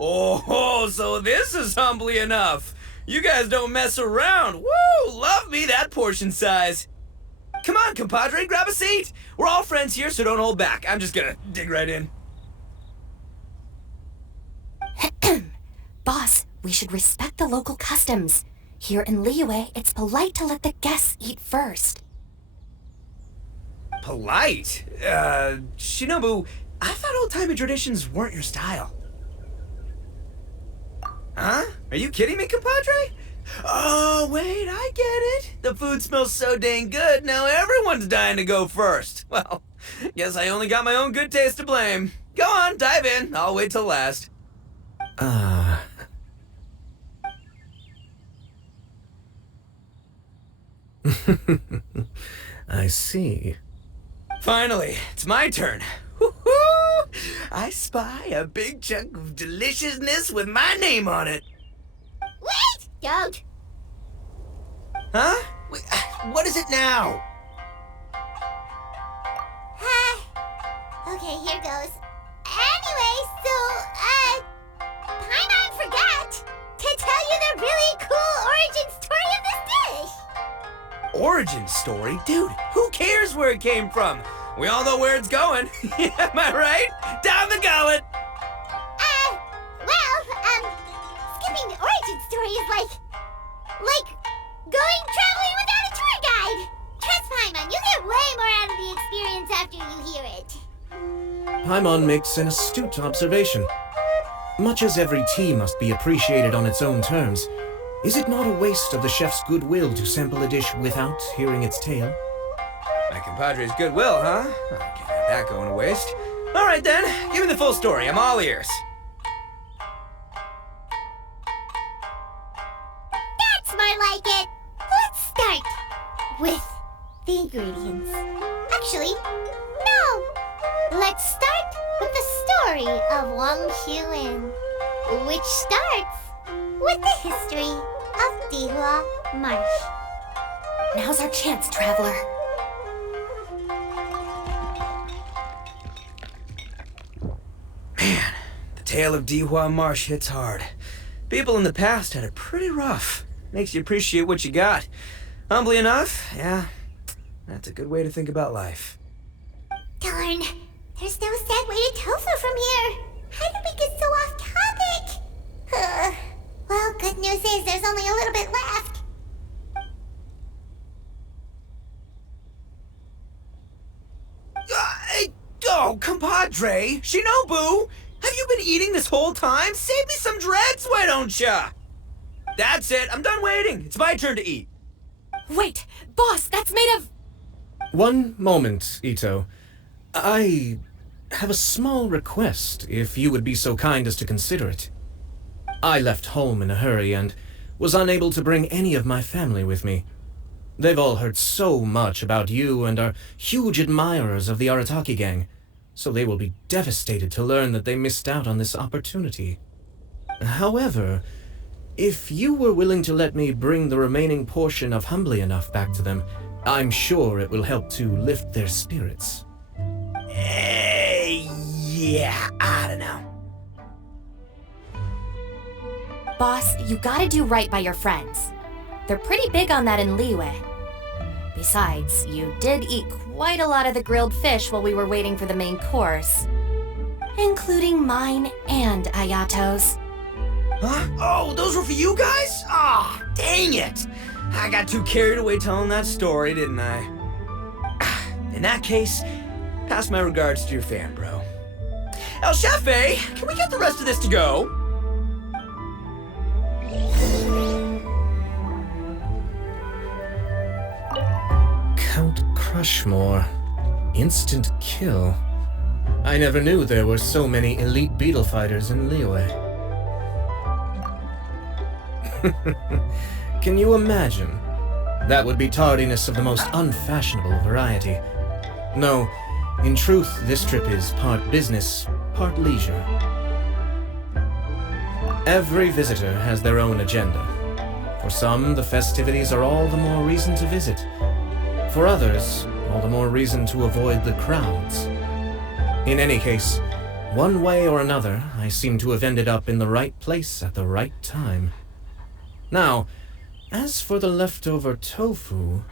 Oh, so this is humbly enough. You guys don't mess around. Woo! Love me that portion size. Come on, compadre, grab a seat. We're all friends here, so don't hold back. I'm just gonna dig right in. Boss, we should respect the local customs. Here in Liyue, it's polite to let the guests eat first. Polite? Shinobu, I thought old-timey traditions weren't your style. Huh? Are you kidding me, compadre? Oh, wait, I get it. The food smells so dang good, now everyone's dying to go first. Well, guess I only got my own good taste to blame. Go on, dive in. I'll wait till last. I see. Finally, it's my turn. Woo-hoo! I spy a big chunk of deliciousness with my name on it. Wait! Don't! Huh? Wait, what is it now? Okay, here goes. Anyway, so, Paimon forgot to tell you the really cool origin story of this dish. Origin story? Dude, who cares where it came from? We all know where it's going. Am I right? Down the gullet! Skipping the origin story is like going traveling without a tour guide. Trust Paimon, you get way more out of the experience after you hear it. Paimon makes an astute observation. Much as every tea must be appreciated on its own terms, is it not a waste of the chef's goodwill to sample a dish without hearing its tale? My compadre's goodwill, huh? I can't have that going to waste. All right then, give me the full story. I'm all ears. That's more like it. Let's start with the ingredients. Actually, no. Let's start with the story of Wangshu, which starts with the history of Dihua Marsh. Now's our chance, traveler. Tale of Dihua Marsh hits hard. People in the past had it pretty rough. Makes you appreciate what you got. Humbly enough, yeah, that's a good way to think about life. Darn, there's no sad way to tofu from here. How did we get so off topic? Well, good news is there's only a little bit left. Oh, compadre! Shinobu! Have you been eating this whole time? Save me some dreads, why don't ya? That's it, I'm done waiting. It's my turn to eat. Wait, boss, that's made of... One moment, Ito. I have a small request, if you would be so kind as to consider it. I left home in a hurry and was unable to bring any of my family with me. They've all heard so much about you and are huge admirers of the Arataki gang, so they will be devastated to learn that they missed out on this opportunity. However, if you were willing to let me bring the remaining portion of Humbly Enough back to them, I'm sure it will help to lift their spirits. Yeah, I don't know. Boss, you gotta do right by your friends. They're pretty big on that in Liyue. Besides, you did eat quite a lot of the grilled fish while we were waiting for the main course. Including mine and Ayato's. Huh? Oh, those were for you guys? Ah, dang it! I got too carried away telling that story, didn't I? In that case, pass my regards to your fan, bro. El Chefe, can we get the rest of this to go? Count Crushmore. Instant kill. I never knew there were so many elite beetle fighters in Liyue. Can you imagine? That would be tardiness of the most unfashionable variety. No, in truth, this trip is part business, part leisure. Every visitor has their own agenda. For some, the festivities are all the more reason to visit. For others, all the more reason to avoid the crowds. In any case, one way or another, I seem to have ended up in the right place at the right time. Now, as for the leftover tofu...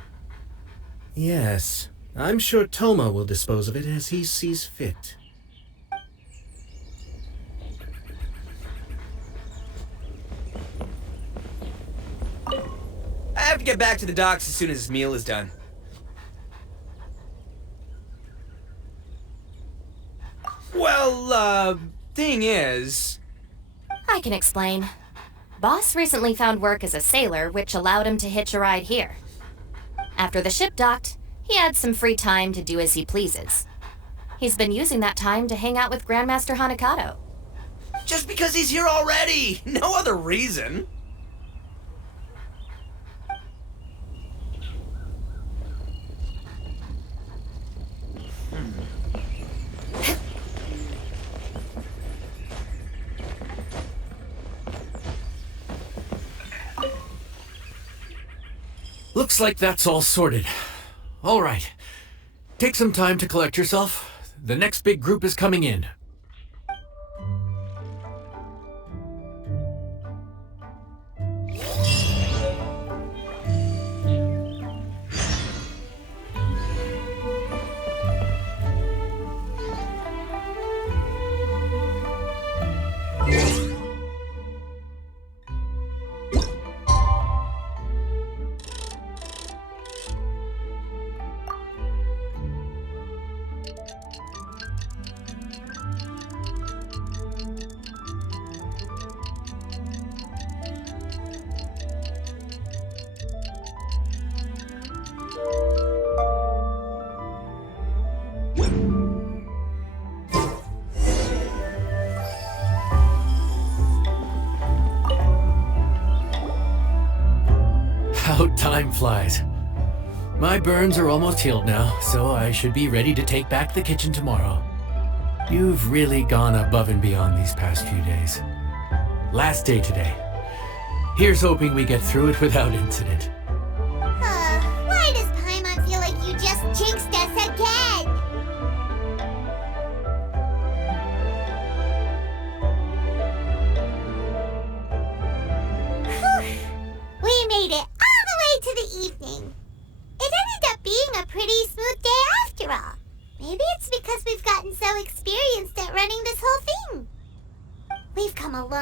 Yes, I'm sure Toma will dispose of it as he sees fit. I have to get back to the docks as soon as this meal is done. Well, thing is... I can explain. Boss recently found work as a sailor, which allowed him to hitch a ride here. After the ship docked, he had some free time to do as he pleases. He's been using that time to hang out with Grandmaster Hanakato. Just because he's here already! No other reason! Looks like that's all sorted. All right. Take some time to collect yourself. The next big group is coming in. How time flies. My burns are almost healed now, so I should be ready to take back the kitchen tomorrow. You've really gone above and beyond these past few days. Last day today. Here's hoping we get through it without incident. Why does Paimon feel like you just jinxed us again?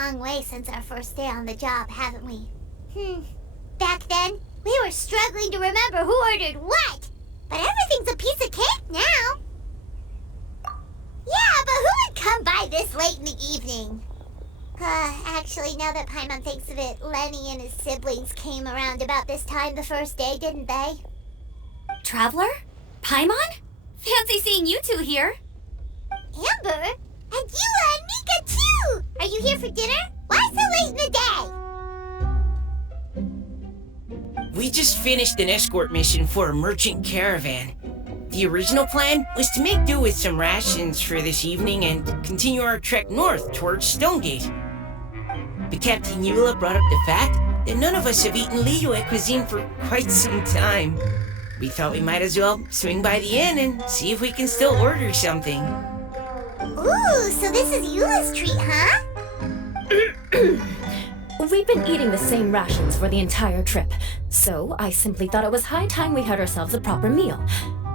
long way since our first day on the job, haven't we? Back then, we were struggling to remember who ordered what. But everything's a piece of cake now. Yeah, but who would come by this late in the evening? Actually, now that Paimon thinks of it, Lenny and his siblings came around about this time the first day, didn't they? Traveler? Paimon? Fancy seeing you two here. Amber? And Eula and Mika too! Are you here for dinner? Why so late in the day? We just finished an escort mission for a merchant caravan. The original plan was to make do with some rations for this evening and continue our trek north towards Stonegate. But Captain Eula brought up the fact that none of us have eaten Liyue cuisine for quite some time. We thought we might as well swing by the inn and see if we can still order something. Ooh, so this is Eula's treat, huh? We've been eating the same rations for the entire trip, so I simply thought it was high time we had ourselves a proper meal.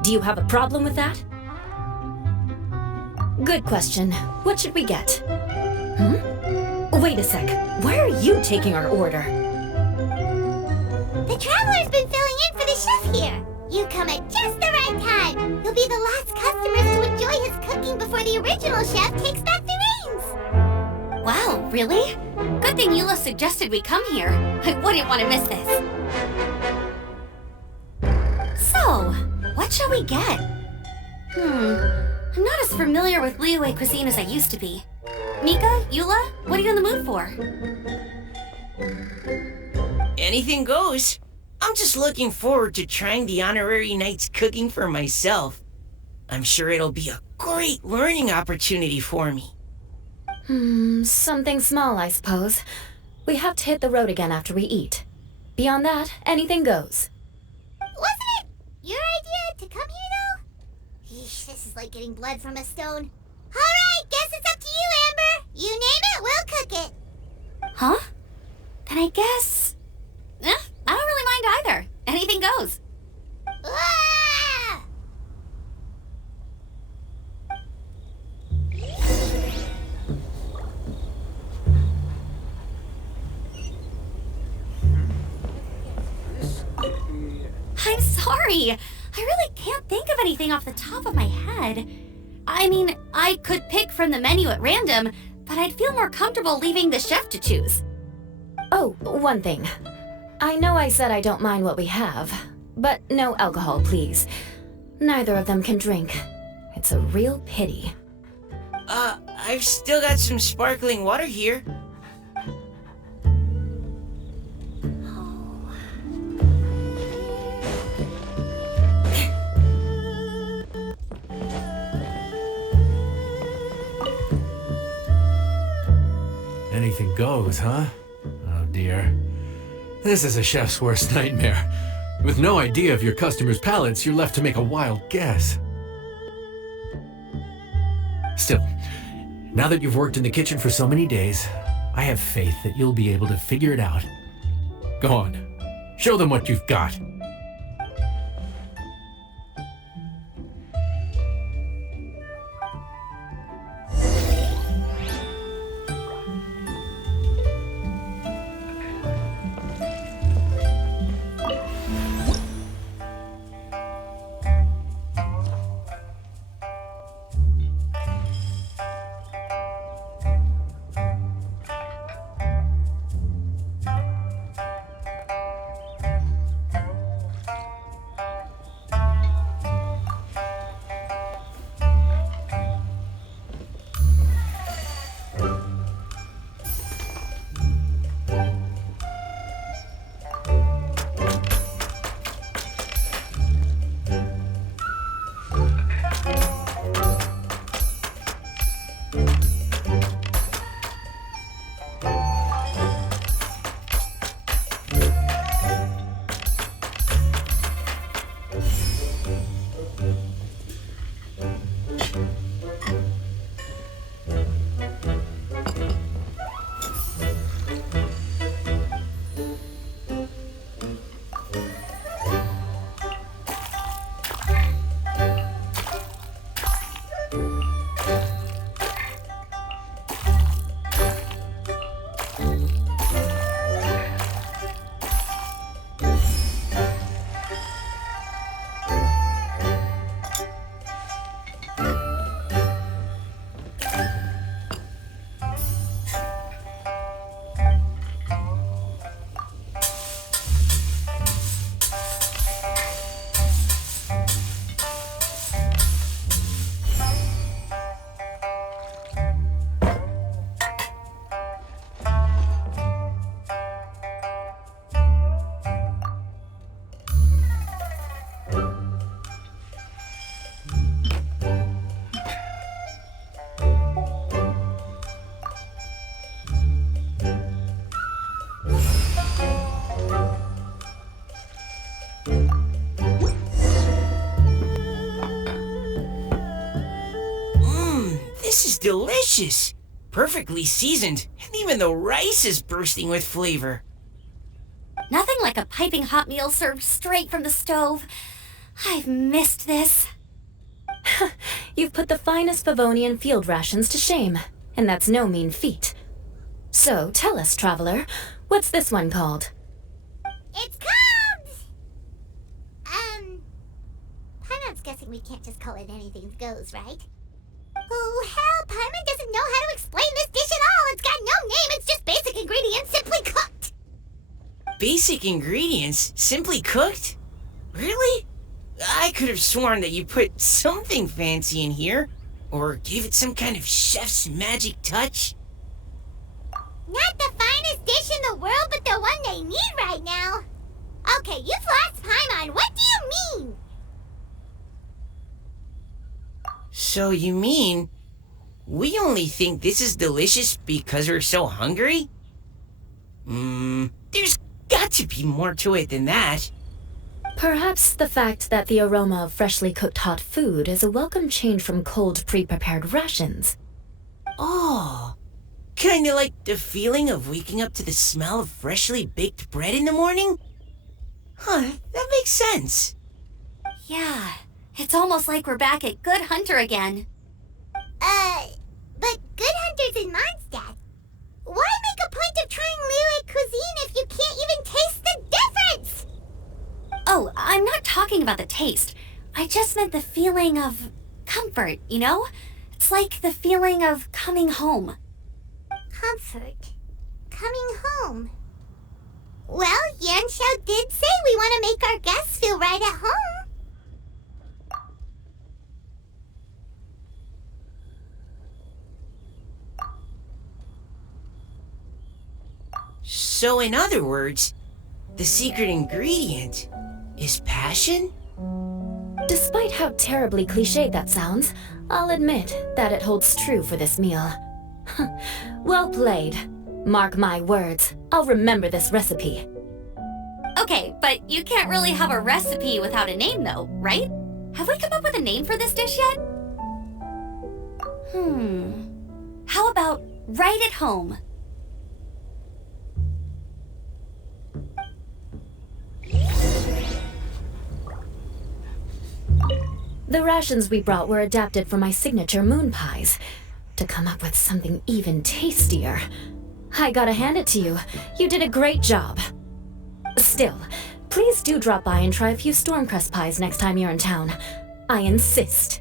Do you have a problem with that? Good question. What should we get? Wait a sec. Why are you taking our order? The Traveler's been filling in for the chef here. You come at just the right time. You'll be the last customers to enjoy his cooking before the original chef takes back the reins. Wow, really? Good thing Eula suggested we come here. I wouldn't want to miss this. So, what shall we get? I'm not as familiar with Liyue cuisine as I used to be. Mika, Eula, what are you in the mood for? Anything goes. I'm just looking forward to trying the honorary knight's cooking for myself. I'm sure it'll be a great learning opportunity for me. Something small, I suppose. We have to hit the road again after we eat. Beyond that, anything goes. Wasn't it your idea to come here, though? Yeesh, this is like getting blood from a stone. All right, guess it's up to you, Amber. You name it, we'll cook it. Huh? Then I guess... I don't really mind either. Anything goes. Ah! I'm sorry. I really can't think of anything off the top of my head. I mean, I could pick from the menu at random, but I'd feel more comfortable leaving the chef to choose. Oh, one thing. I know I said I don't mind what we have, but no alcohol, please. Neither of them can drink. It's a real pity. I've still got some sparkling water here. Anything goes, huh? Oh dear. This is a chef's worst nightmare. With no idea of your customers' palates, you're left to make a wild guess. Still, now that you've worked in the kitchen for so many days, I have faith that you'll be able to figure it out. Go on, show them what you've got. This is delicious. Perfectly seasoned, and even the rice is bursting with flavor. Nothing like a piping hot meal served straight from the stove. I've missed this. You've put the finest Favonian field rations to shame, and that's no mean feat. So, tell us, traveler, what's this one called? It's called... Paimon's guessing we can't just call it anything goes, right? Oh, hell, Paimon doesn't know how to explain this dish at all. It's got no name, it's just basic ingredients simply cooked. Basic ingredients? Simply cooked? Really? I could have sworn that you put something fancy in here, or gave it some kind of chef's magic touch. Not the finest dish in the world, but the one they need right now. Okay, you've lost Paimon. What do you mean? So you mean, we only think this is delicious because we're so hungry? There's got to be more to it than that. Perhaps the fact that the aroma of freshly cooked hot food is a welcome change from cold pre-prepared rations. Oh, kinda like the feeling of waking up to the smell of freshly baked bread in the morning? Huh, that makes sense. Yeah, it's almost like we're back at Good Hunter again. But Good Hunter's in Mondstadt. Why make a point of trying Liyue cuisine if you can't even taste the difference? Oh, I'm not talking about the taste. I just meant the feeling of comfort, you know? It's like the feeling of coming home. Comfort. Coming home. Well, Yanxiao did say we want to make our guests feel right at home. So in other words, the secret ingredient is passion? Despite how terribly cliched that sounds, I'll admit that it holds true for this meal. Well played. Mark my words, I'll remember this recipe. Okay, but you can't really have a recipe without a name though, right? Have we come up with a name for this dish yet? How about right at home? The rations we brought were adapted from my signature moon pies. To come up with something even tastier, I gotta hand it to you. You did a great job. Still, please do drop by and try a few Stormcrest pies next time you're in town. I insist.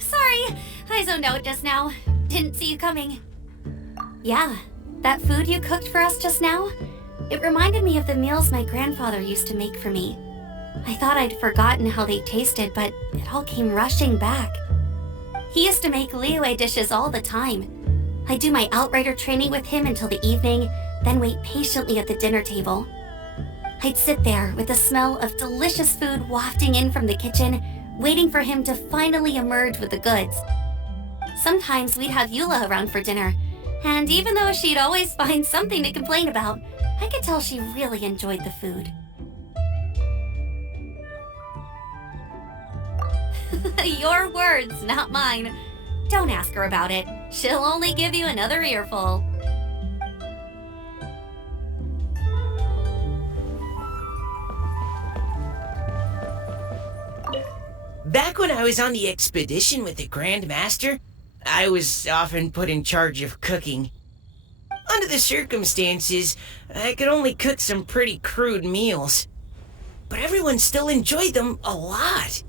Sorry. I zoned out just now. Didn't see you coming. Yeah, that food you cooked for us just now, it reminded me of the meals my grandfather used to make for me. I thought I'd forgotten how they tasted, but it all came rushing back. He used to make Liyue dishes all the time. I'd do my outrider training with him until the evening, then wait patiently at the dinner table. I'd sit there with the smell of delicious food wafting in from the kitchen, waiting for him to finally emerge with the goods. Sometimes we'd have Eula around for dinner, and even though she'd always find something to complain about, I could tell she really enjoyed the food. Your words, not mine. Don't ask her about it. She'll only give you another earful. Back when I was on the expedition with the Grand Master, I was often put in charge of cooking. Under the circumstances, I could only cook some pretty crude meals. But everyone still enjoyed them a lot.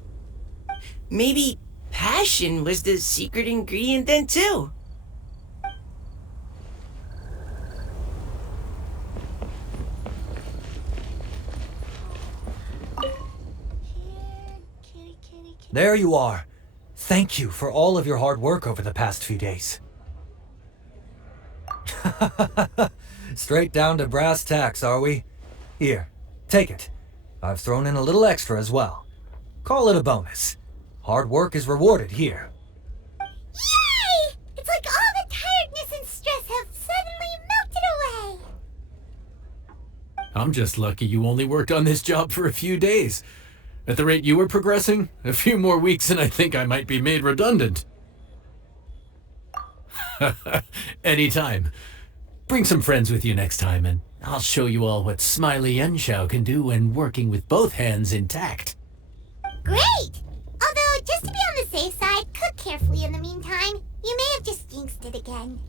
Maybe passion was the secret ingredient then too. There you are. Thank you for all of your hard work over the past few days. Straight down to brass tacks, are we? Here, take it. I've thrown in a little extra as well. Call it a bonus. Hard work is rewarded here. Yay! It's like all the tiredness and stress have suddenly melted away. I'm just lucky you only worked on this job for a few days. At the rate you were progressing, a few more weeks and I think I might be made redundant. Anytime. Bring some friends with you next time and I'll show you all what smiley Yanxiao can do when working with both hands intact. Great! Although, just to be on the safe side, cook carefully in the meantime. You may have just jinxed it again.